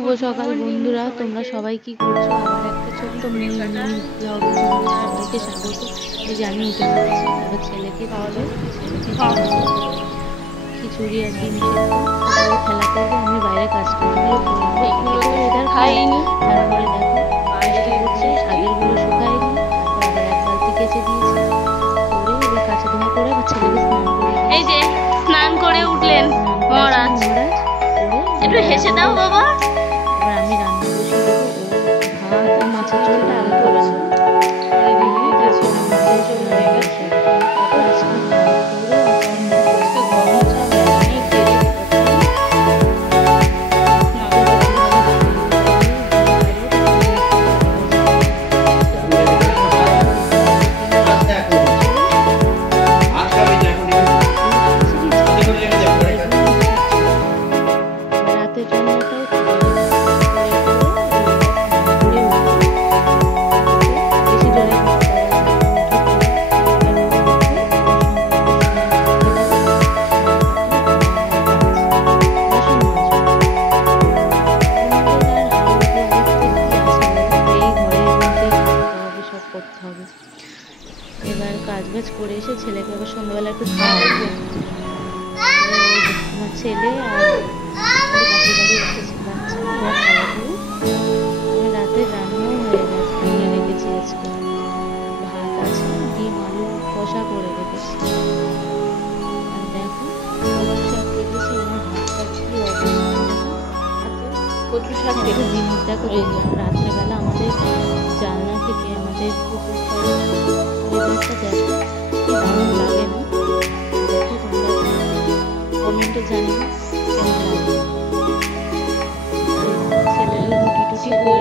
শুভ সকাল বন্ধুরা, তোমরা সবাই কি করছো? আমার একটা ছোট্ট ব্লগে তোমাদের সবাইকে স্বাগত। এই যে আমি উঠে পড়েছি, এবার ছেলেকে খাওয়াবো, খিচুড়ি আর ডিম সেদ্ধ সকালে খেলা করবে, আমি বাইরে কাজ করবো। এবার খাইনি, তারপরে দেখো বৃষ্টি পড়ছে, শাকেরগুলো শুকায়নি, তারপর আবার এক বালতি কেচে দিয়েছি, করে এবার কাঁচা ধোয়া করে আবার ছেলেকে স্নান করে এই যে স্নান করে উঠলেন মহারাজ, একটু হেসে দাও বাবা। এবার আমি রান্না বসিয়ে দেবো, ভাত আর মাছের ঝোলটা আগে করেছি, তারপর মাছের ঝোল হয়ে গেছে, তারপর আজকে ভাত করবো, আজকে গরম চাল অনেক দেরি রাতের রান্নাটাও করতে হবে। এবার কাজ বাজ করে এসে ছেলেকে আবার সন্ধ্যাবেলা একটু খাওয়াবো। আমার ছেলে আর বাকি বাড়ি এসেছে বাচ্চা, ওরা খাওয়াবো। আমার রাতের রান্নাও হয়ে গেছে, করে রেখেছি আজকে, ভাত আছে, ডিম আলু কষা করে রেখেছি। আর দেখো কচু শাক কেটেছি, আমার হাতটা কি অবস্থা, কচু শাক কেটে জিনিস দেখো। রাত্রেবেলা আমাদের জানলা থেকে আমাদের পুকুর পরিবেশটা দেখো কি দারুণ লাগে না? দেখো তোমরা কমেন্টে জানিও কেমন লাগে। ছেলেরা রুটি টুটি করে